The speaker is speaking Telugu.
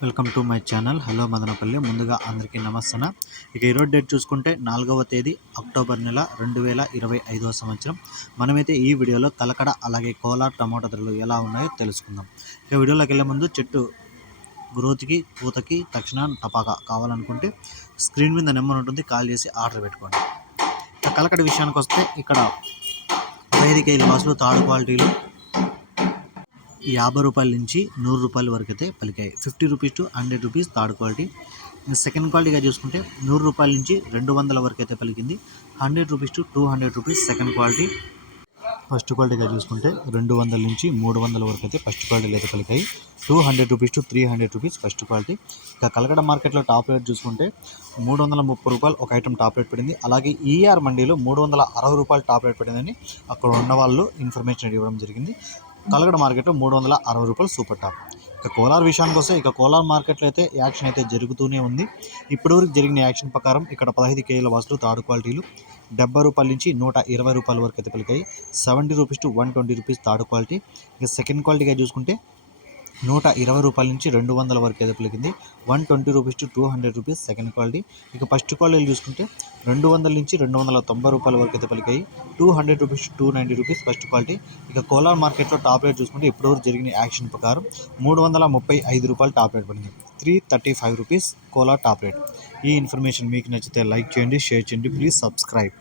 Welcome to my channel. Hello Madanapalli. ముందుగా అందరికీ నమస్తన ఇక ఈరోజు డేట్ చూసుకుంటే నాలుగవ తేదీ అక్టోబర్ నెల రెండు వేల ఇరవై ఐదవ సంవత్సరం. మనమైతే ఈ వీడియోలో కలకడ అలాగే కోలా టమాటా ధరలు ఎలా ఉన్నాయో తెలుసుకుందాం. ఇక వీడియోలోకి వెళ్ళే ముందు చెట్టు గ్రోత్కి పూతకి తక్షణ టపాకా కావాలనుకుంటే స్క్రీన్ మీద నెంబర్ ఉంటుంది. కాల్ చేసి ఆర్డర్ పెట్టుకోండి. ఇక కలకడ విషయానికి వస్తే ఇక్కడ ఐదు కేజీల బాసులు తాడు క్వాలిటీలు యాభై రూపాయల నుంచి నూరు రూపాయల వరకు అయితే పలికాయి. Fifty rupees to hundred rupees third quality. Second క్వాలిటీగా చూసుకుంటే నూరు రూపాయల నుంచి రెండు వందల వరకు అయితే పలికింది. Hundred rupees to two hundred rupees second quality. First క్వాలిటీగా చూసుకుంటే రెండు వందల నుంచి మూడు వందల వరకు అయితే ఫస్ట్ క్వాలిటీలు అయితే పలికాయి. Two hundred rupees to three hundred rupees first quality. ఇక కలకడ మార్కెట్లో టాప్ రేట్ చూసుకుంటే మూడు వందల ముప్పై రూపాయలు ఒక ఐటమ్ టాప్ రేట్ పడింది. అలాగే ఈఆర్ మండీలో మూడు వందల అరవై రూపాయలు టాప్ రేట్ పడిందని అక్కడ ఉన్న వాళ్ళు ఇన్ఫర్మేషన్ ఇవ్వడం జరిగింది. కలగడ మార్కెట్లో మూడు వందల అరవై రూపాయలు సూపర్ టాప్. ఇక కోలార్ విషయానికి వస్తే ఇక కోలార్ మార్కెట్లో అయితే యాక్షన్ అయితే జరుగుతూనే ఉంది. ఇప్పటివరకు జరిగిన యాక్షన్ ప్రకారం ఇక్కడ పదహైదు కేజీల వస్తువులు తాడు క్వాలిటీలు డెబ్బై రూపాయల నుంచి నూట ఇరవై రూపాయల వరకు అయితే పలికాయి. Seventy rupees to one twenty rupees third quality. ఇక సెకండ్ క్వాలిటీగా చూసుకుంటే నూట ఇరవై రూపాయల నుంచి రెండు వందల వరకు అయితే పలికింది one twenty rupees to two hundred rupees second quality. ఇక ఫస్ట్ క్వాలిటీలు చూసుకుంటే రెండు వందల నుంచి రెండు వందల తొంభై రూపాయల వరకు అయితే పలికాయి two hundred rupees to two ninety rupees first quality. ఇక కోలార్ మార్కెట్లో టాప్ రేట్ చూసుకుంటే ఇప్పటివరకు జరిగిన యాక్షన్ ప్రకారం మూడు వందల ముప్పై ఐదు రూపాయలు టాప్ రేట్ పడింది. Three thirty five rupees Kolar top rate. ఈ ఇన్ఫర్మేషన్ మీకు నచ్చితే లైక్ చేయండి షేర్ చేయండి. Please subscribe.